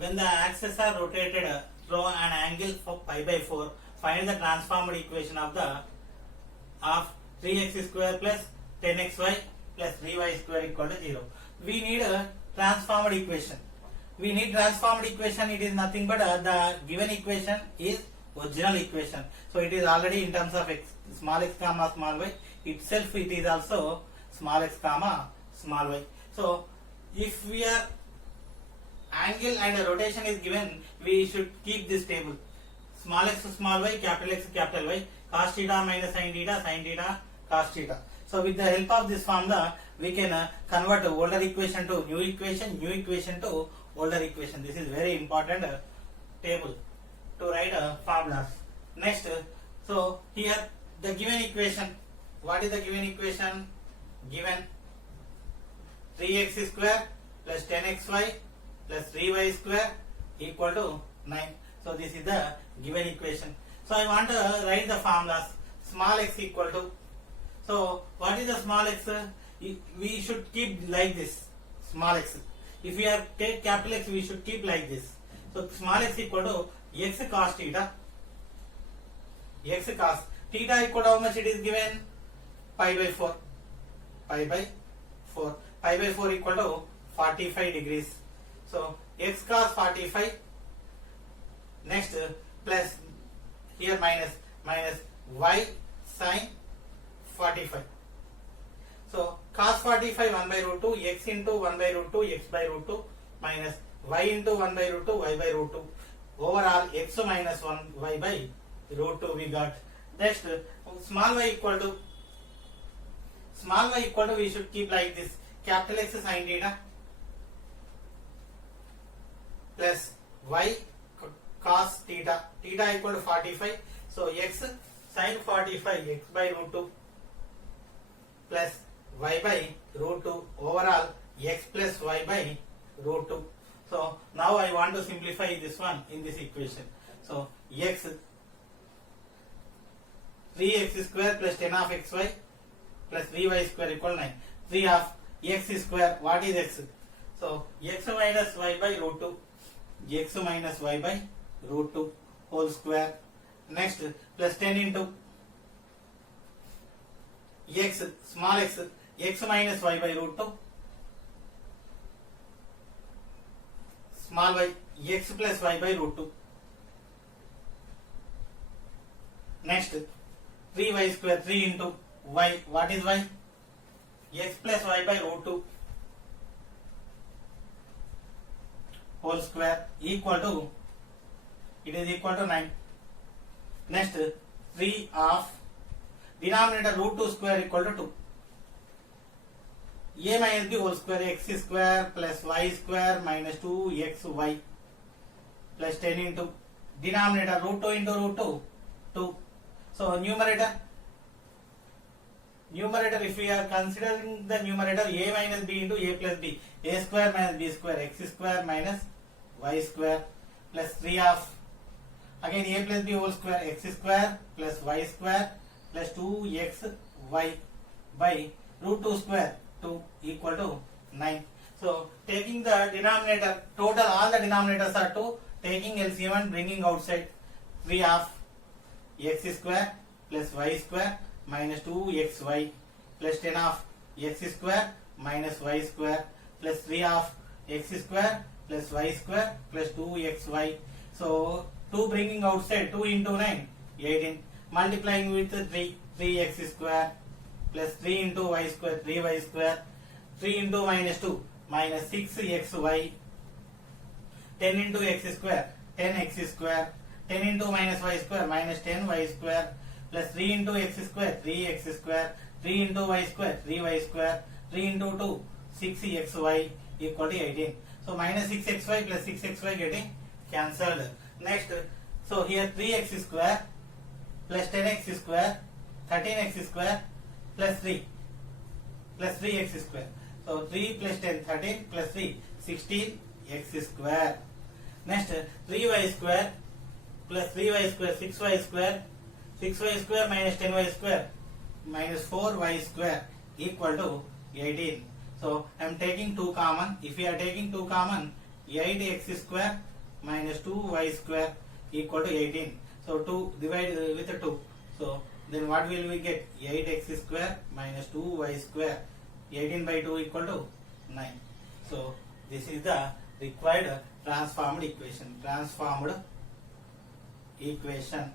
When the axes are rotated through an angle for pi by 4, find the transformed equation of 3x square plus 10xy plus 3y square equal to 0. We need a transformed equation. It is nothing but the given equation is original equation. So it is already in terms of small x comma small y. Itself it is also small x comma small y. So if we are angle and rotation is given, we should keep this table. Small x small y, capital X capital Y, cos theta minus sin theta cos theta. So with the help of this formula, we can convert older equation to new equation to older equation. This is very important table to write formulas. Next, so here the given equation. What is the given equation? Given 3x square plus 10xy plus 3y square equal to 9. So this is the given equation. So I want to write the formulas. Small x equal to. So what is the small x? We should keep like this. Small x. If we have take capital X, we should keep like this. So small x equal to x cos theta. X cos theta equal to how much it is given? Pi by 4. Pi by 4. Pi by 4 equal to 45 degrees. So x cos 45. Next plus here minus y sin 45. So cos 45 1 by root 2 x into 1 by root 2 x by root 2 minus y into 1 by root 2 y by root 2. Overall x minus 1 y by root 2 we got. Next small y equal to we should keep like this. Capital X sin theta plus y cos theta. Theta equal to 45. So x sin 45 x by root 2 plus y by root 2 overall x plus y by root 2. So now I want to simplify this one in this equation. So x 3x square plus 10 of xy plus 3y square equal 9. 3 of x square, what is x? So x minus y by root 2. X minus y by root 2 whole square. Next plus 10 into x small x minus y by root 2 small y x plus y by root 2. Next 3y square 3 into y, what is y? X plus y by root 2 whole square equal to, it is equal to 9. Next 3 of denominator root 2 square equal to 2. A minus b whole square x square plus y square minus 2xy plus 10 into denominator root 2 into root 2 2. So numerator if we are considering the numerator a minus b into a plus b, a square minus b square x square minus y square plus 3 of again a plus b whole square x square plus y square plus 2xy by root 2 square 2 equal to 9. So taking the denominator, total all the denominators are 2, taking LCM and bringing outside 3 of x square plus y square minus 2xy plus 10 of x square minus y square plus 3 of x square plus y square plus 2xy. So 2 bringing outside 2 into 9 18 multiplying with 3x square plus 3 into y square 3y square 3 into minus 2 minus 6xy 10 into x square 10x square 10 into minus y square minus 10y square plus 3 into x square 3x square 3 into y square 3y square 3 into 2 6xy equal to 18. So minus 6xy plus 6xy getting cancelled. Next, so here 3x square plus 10x square 13x square plus 3 plus 3x square. So 3 plus 10 13 plus 3 16x square. Next 3y square plus 3y square 6y square 6y square minus 10y square minus 4y square equal to 18. So I am taking 2 common. If we are taking 2 common, 8x square minus 2y square equal to 18. So 2 divide with 2. So then what will we get? 8x square minus 2y square. 18 by 2 equal to 9. So this is the required transformed equation. Transformed equation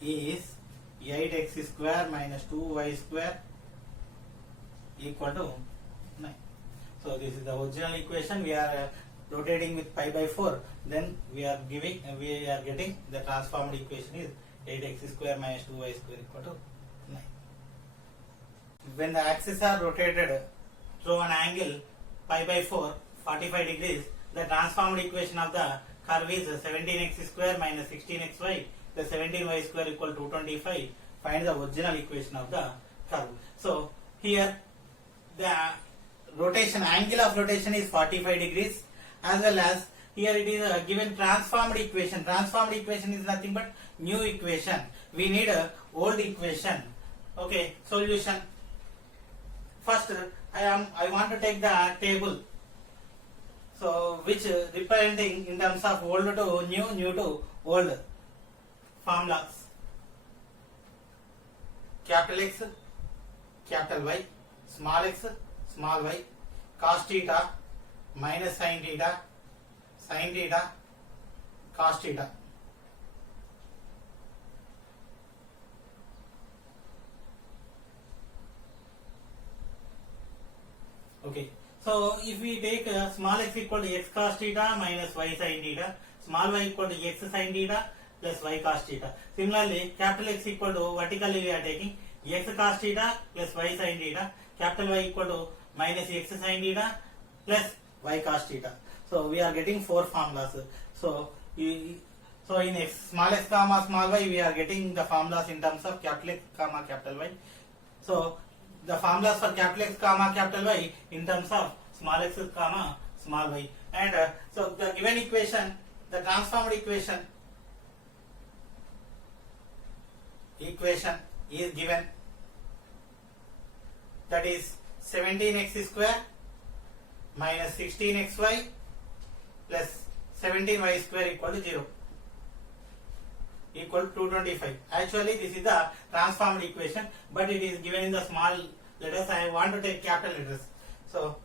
is 8x square minus 2y square equal to 9. So this is the original equation. We are rotating with pi by 4. Then we are getting the transformed equation is 8x square minus 2y square equal to 9. When the axes are rotated through an angle pi by 4, 45 degrees, the transformed equation of the curve is 17x square minus 16xy plus 17y square equal to 225. Find the original equation of the curve. So here the rotation angle of rotation is 45 degrees, as well as here it is given transformed equation. Transformed equation is nothing but new equation. We need a old equation. Okay, solution. First I want to take the table, so which representing in terms of old to new, new to old formulas. Capital X, capital Y, small x, small y, cos theta minus sin theta, cos theta. Okay, so if we take small x equal to x cos theta minus y sin theta, small y equal to x sin theta plus y cos theta. Similarly, capital X equal to vertically we are taking x cos theta plus y sin theta, capital Y equal to minus x sin theta plus y cos theta. So we are getting 4 formulas. So in small x comma small y we are getting the formulas in terms of capital X comma capital Y. So the formulas for capital X comma capital Y in terms of small x comma small y, and so the given equation, the transformed equation is given, that is 17x square minus 16xy plus 17y square equal to 0 equal to 225. Actually this is the transformed equation, but it is given in the small letters. I want to take capital letters. So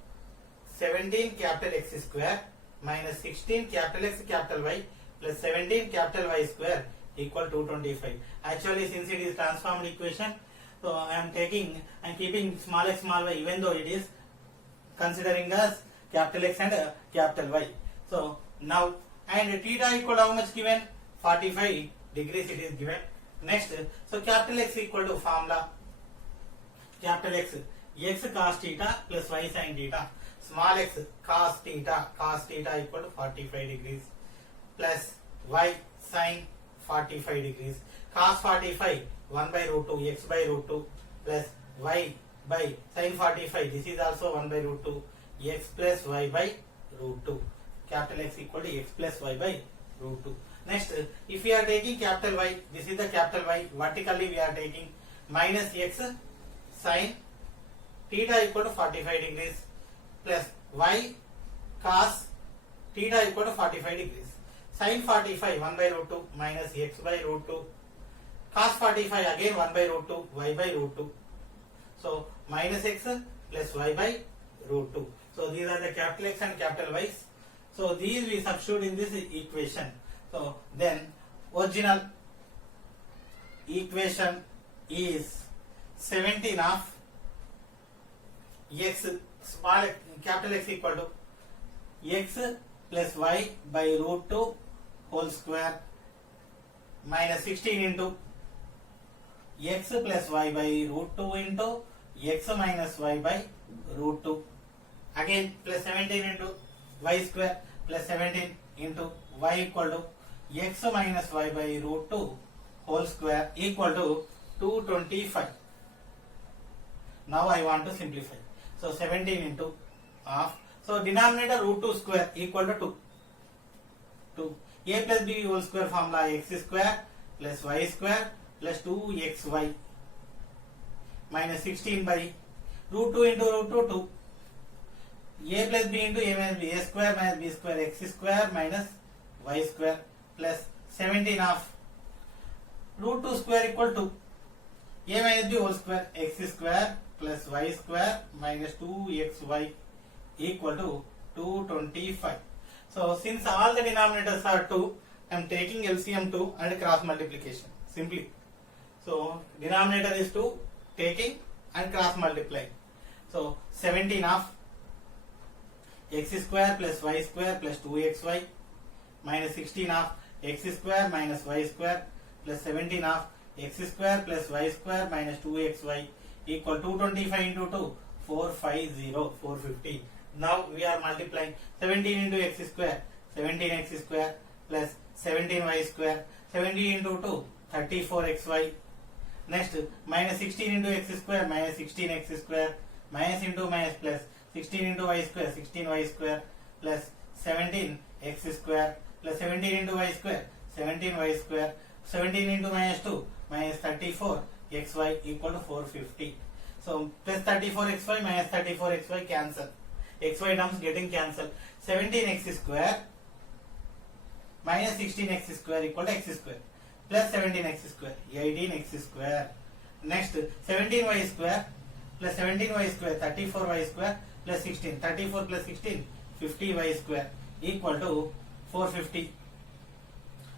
17 capital X square minus 16 capital X capital Y plus 17 capital Y square equal to 225. Actually since it is transformed equation, so I am keeping small x small y even though it is considering as capital X and capital Y. So now, and theta equal to how much given? 45 degrees it is given. Next, so capital X equal to formula, capital X cos theta plus y sin theta, small x cos theta equal to 45 degrees plus y sin 45 degrees. Cos 45 1 by root 2 x by root 2 plus y by sin 45, this is also 1 by root 2 x plus y by root 2. Capital X equal to x plus y by root 2. Next, if we are taking capital Y, this is the capital Y, vertically we are taking minus x sin theta equal to 45 degrees plus y cos theta equal to 45 degrees. Sin 45 1 by root 2 minus x by root 2, cos 45 again 1 by root 2 y by root 2. So minus x plus y by root 2. So these are the capital X and capital Y's. So these we substitute in this equation. So then original equation is 17 of x small capital X equal to x plus y by root 2 whole square minus 16 into x plus y by root 2 into x minus y by root 2, again plus 17 into y square plus 17 into y equal to x minus y by root 2 whole square equal to 225. Now I want to simplify. So 17 into half. So denominator root 2 square equal to 2. A plus b whole square formula, x square plus y square plus 2xy minus 16 by root 2 into root 2 2. a plus b into a minus b, a square minus b square, x square minus y square plus 17 of root 2 square equal to a minus b whole square, x square plus y square minus 2xy equal to 225. So since all the denominators are 2, I am taking LCM 2 and cross multiplication simply. So denominator is 2, taking and cross multiplying. So 17 of x square plus y square plus 2xy minus 16 of x square minus y square plus 17 of x square plus y square minus 2xy equal 225 into 2, 450. Now we are multiplying 17 into x square, 17x square plus 17y square, 17 into 2, 34xy. Next, minus 16 into x square, minus 16x square, minus into minus plus 16 into y square, 16y square plus 17x square plus 17 into y square, 17y square, 17 into minus 2, minus 34xy equal to 450. So plus 34xy minus 34xy cancel. Xy terms getting cancelled. 17x square minus 16x square equal to x square plus 17x square, 18x square. Next 17y square plus 17y square, 34y square plus 16, 34 plus 16, 50y square equal to 450.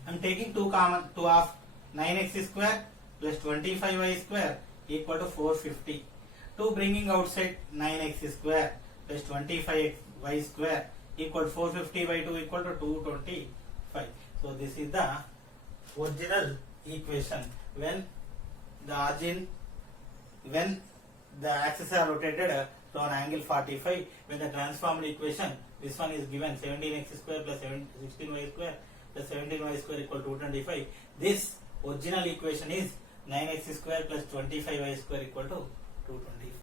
I am taking 2 common, 2 of 9x square plus 25y square equal to 450. 2 bringing outside, 9x square plus 25y square equal to 450 by 2 equal to 225. So this is the original equation when the axes are rotated to an angle 45. When the transformed equation, this one is given 17x square plus 16y square plus 17y square equal to 225. This original equation is 9x square plus 25y square equal to 225.